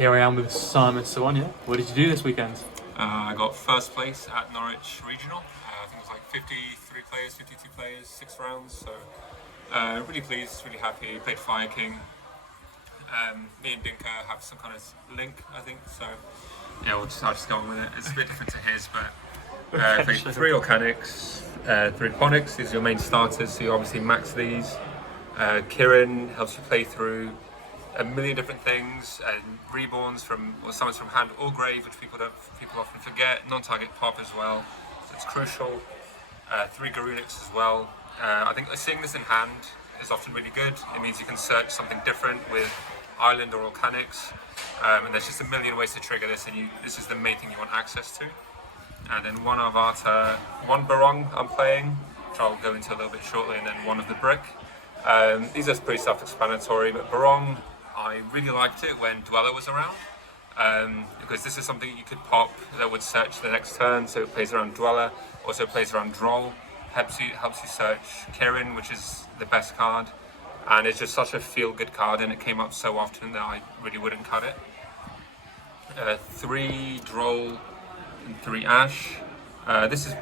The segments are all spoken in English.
Here I am with Simon Siwonia. What did you do this weekend? I got first place at Norwich Regional. I think it was like 53 players, 52 players, 6 rounds. So really pleased, really happy. Played Fire King. Me and Dinka have some kind of link, I think. So yeah, I'll just go on with it. It's a bit different to his, but played 3 Organics, 3 Ponics. These are your main starters, so you obviously max these. Kieran helps you play through a million different things, and reborns from summons from hand or grave, which people often forget. Non-target pop as well, so it's crucial. 3 Garunics as well. I think seeing this in hand is often really good. It means you can search something different with Island or Volcanics, and there's just a million ways to trigger this, and this is the main thing you want access to. And then 1 Arvata, 1 Barong I'm playing, which I'll go into a little bit shortly, and then 1 of the Brick. These are pretty self-explanatory, but Barong, I really liked it when Dweller was around, because this is something you could pop that would search the next turn, so it plays around Dweller, also plays around Droll, helps you search Kieran, which is the best card, and it's just such a feel-good card, and it came up so often that I really wouldn't cut it. 3 Droll and 3 Ash. This is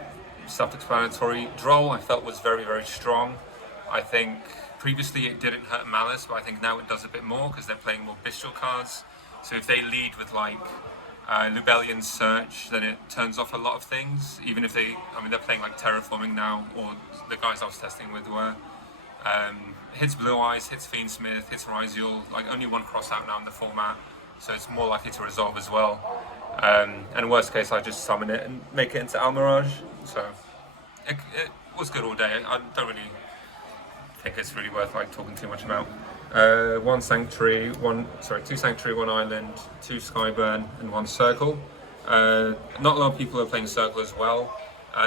self-explanatory. Droll I felt was very, very strong. I think previously it didn't hurt Malice, but I think now it does a bit more because they're playing more bestial cards. So if they lead with like Lubellian Search, then it turns off a lot of things. Even if they're playing like Terraforming now, or the guys I was testing with were. Hits Blue Eyes, hits Fiendsmith, hits Ryziel, like only 1 cross out now in the format, so it's more likely to resolve as well. And worst case, I just summon it and make it into Almirage. So it was good all day. I don't really think it's really worth like talking too much about. 1 Sanctuary, 2 Sanctuary, 1 Island, 2 Skyburn, and 1 Circle. Not a lot of people are playing Circle as well.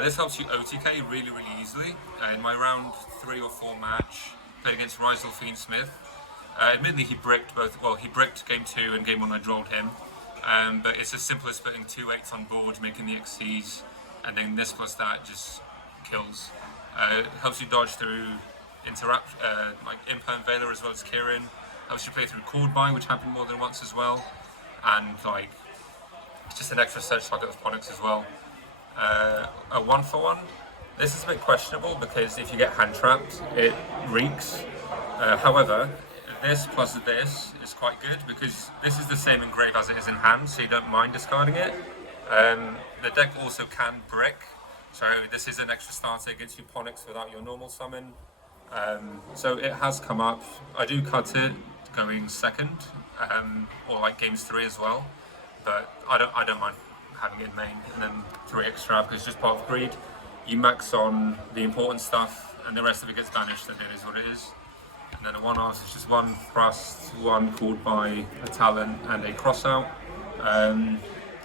This helps you OTK really, really easily. In my round 3 or 4 match, played against Ryziel Fiendsmith. Admittedly, he bricked he bricked game 2 and game 1 I drolled him. But it's as simple as putting 2 8s on board, making the XCs, and then this plus that just kills. It helps you dodge through like Imperm Veiler as well as Kieran. Helps you play through Chord Buy, which happened more than once as well. And like, it's just an extra search target with Ponics as well. A 1-for-1. This is a bit questionable because if you get hand trapped, it reeks. However, this plus this is quite good because this is the same in grave as it is in hand, so you don't mind discarding it. The deck also can brick, so this is an extra starter, gets you Ponics without your normal summon. So it has come up. I do cut it going second, or like games 3 as well, but I don't mind having it in main, and then 3 extra because it's just part of greed. You max on the important stuff, and the rest of it gets banished, and it is what it is. And then a 1-off is just 1 thrust, 1 called by a talent, and a crossout. I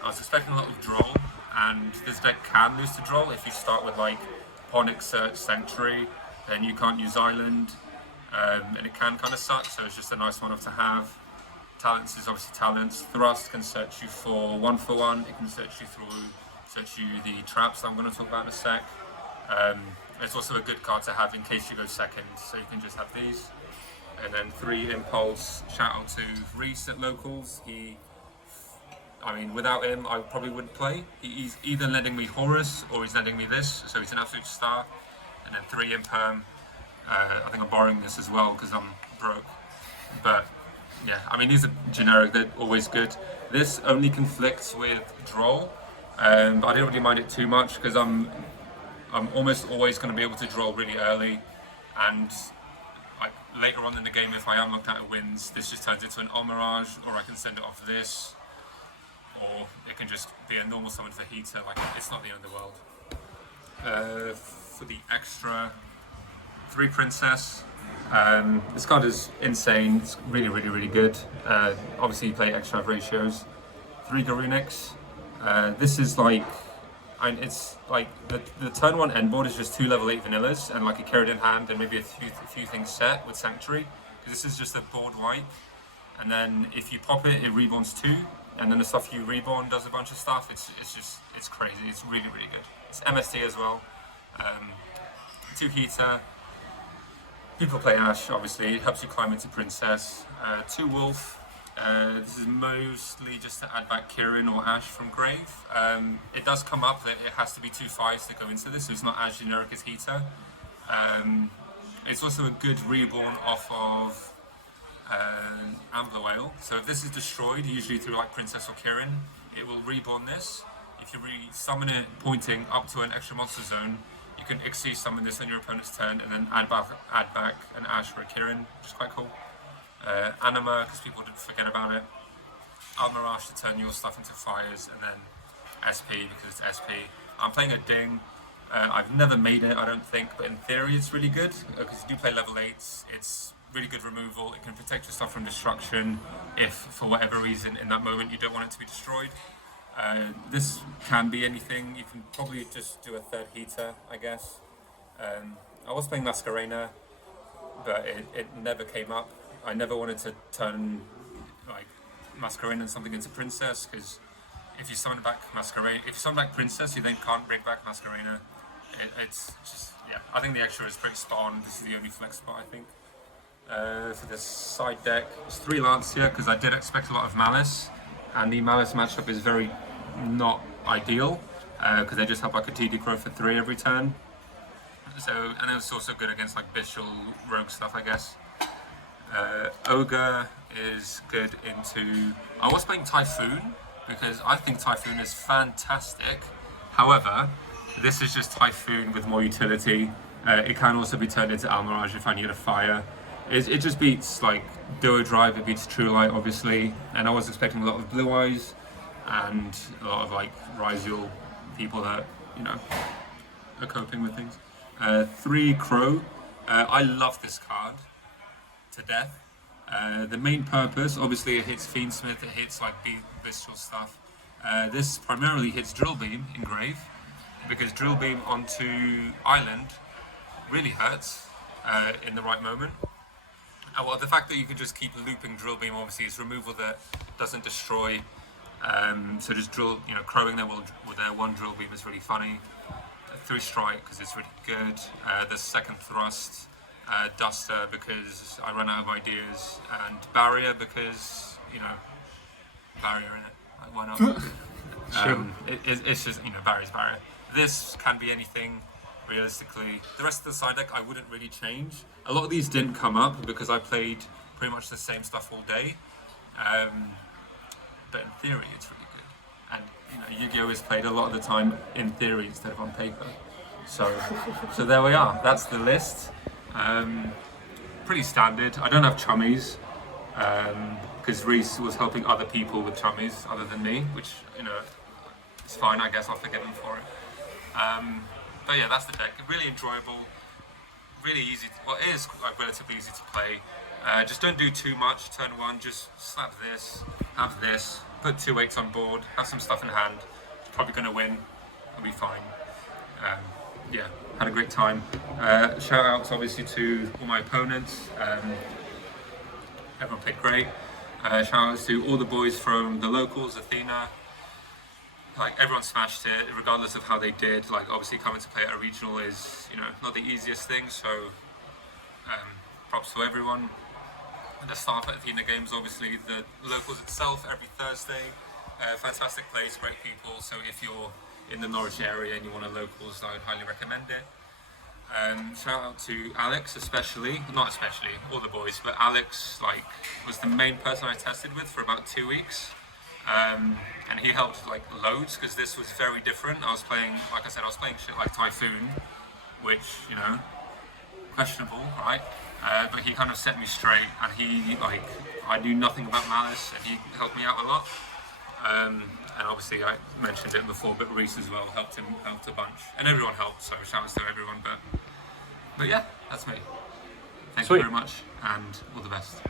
was expecting a lot of Droll, and this deck can lose to Droll if you start with like Ponic Search Sanctuary, then you can't use Island, and it can kind of suck, so it's just a nice 1-off to have. Talents is obviously talents. Thrust can search you for 1-for-1, it can search you the traps that I'm going to talk about in a sec. It's also a good card to have in case you go second, so you can just have these. And then 3 Impulse, shout out to Reese at Locals. Without him I probably wouldn't play. He's either lending me Horus or he's lending me this, so he's an absolute star. And then 3 Imperm. I think I'm borrowing this as well because I'm broke. But yeah, these are generic, they're always good. This only conflicts with Droll, but I didn't really mind it too much because I'm almost always going to be able to Droll really early, and like later on in the game if I am locked out of wins, this just turns into an Almirage, or I can send it off this, or it can just be a normal summon for Heater, like it's not the end of the world. For the extra, 3 Princess. This card is insane, it's really, really, really good. Obviously you play extra ratios. 3 Garunics. This is like, it's like the turn 1 end board is just 2 level 8 vanillas and like a carried in hand and maybe a few things set with Sanctuary. This is just a board wipe, and then if you pop it, it reborns 2, and then the stuff you reborn does a bunch of stuff. It's crazy. It's really, really good. It's MST as well. 2 Heater. People play Ash, obviously. It helps you climb into Princess. 2 Wolf. This is mostly just to add back Kieran or Ash from Grave. It does come up that it has to be 2 5s to go into this, so it's not as generic as Heater. It's also a good reborn off of Ambler Whale. So if this is destroyed, usually through like Princess or Kieran, it will reborn this. If you summon it pointing up to an extra monster zone, you can Ixie summon this on your opponent's turn and then add back an Ash or a Kieran, which is quite cool. Anima, because people didn't forget about it. Almirage to turn your stuff into fires, and then SP because it's SP. I'm playing a Ding. I've never made it, I don't think, but in theory it's really good because you do play level 8s. It's really good removal. It can protect your stuff from destruction if, for whatever reason, in that moment you don't want it to be destroyed. This can be anything. You can probably just do a 3rd Heater, I guess. I was playing Masquerena, but it never came up. I never wanted to turn like Masquerena and something into Princess, because if you summon back Princess, you then can't bring back Masquerena. It's just, yeah, I think the extra is pretty spot on. This is the only flex spot, I think. For the side deck, it's 3 Lance here because I did expect a lot of Malice, and the Malice matchup is very not ideal because they just have like a TD Crow for 3 every turn. So, and it's also good against like Bishul rogue stuff, I guess. Ogre is good into... I was playing Typhoon because I think Typhoon is fantastic. However, this is just Typhoon with more utility. It can also be turned into Almirage if I need a fire. It just beats like Duo Drive, it beats True Light obviously, and I was expecting a lot of Blue Eyes and a lot of like Ryziel people that, you know, are coping with things. 3 Crow. I love this card to death. The main purpose, obviously it hits Fiendsmith, it hits like Bestial stuff. This primarily hits Drill Beam in Grave, because Drill Beam onto Island really hurts in the right moment. Well, the fact that you can just keep looping Drill Beam obviously is removal that doesn't destroy. So just drill, you know, crowing there with their 1 Drill Beam is really funny. 3 Strike because it's really good. The 2nd Thrust. Duster because I ran out of ideas, and Barrier because, you know, Barrier in it. Like, why not? It's just, you know, Barrier's Barrier. This can be anything, realistically. The rest of the side deck I wouldn't really change. A lot of these didn't come up because I played pretty much the same stuff all day. But in theory, it's really good. And, you know, Yu-Gi-Oh! Is played a lot of the time in theory instead of on paper. So there we are. That's the list. Pretty standard. I don't have chummies because Reese was helping other people with chummies other than me, which, you know, it's fine. I guess I'll forgive him for it. But yeah, that's the deck. Really enjoyable. Really easy. Well, it is like relatively easy to play. Just don't do too much. Turn 1, just slap this, have this, put 2 8s on board, have some stuff in hand. Probably going to win. It'll be fine. Yeah, had a great time. Shout outs obviously to all my opponents. Everyone played great. Shout outs to all the boys from the locals, Athena. Like, everyone smashed it, regardless of how they did. Like, obviously coming to play at a regional is, you know, not the easiest thing, so props to everyone. The staff at Athena Games, obviously the locals itself, every Thursday. Fantastic place, great people, so if you're in the Norwich area and you want a locals, I would highly recommend it. Shout out to Alex not especially, all the boys, but Alex like was the main person I tested with for about 2 weeks. And he helped like loads because this was very different. I was playing, like I said, I was playing shit like Typhoon, which, you know, questionable, right? But he kind of set me straight, and he, like, I knew nothing about Malice and he helped me out a lot. And obviously I mentioned it before, but Reese as well helped a bunch, and everyone helped, so shout outs to everyone. But yeah, that's me. Thank you very much, and all the best.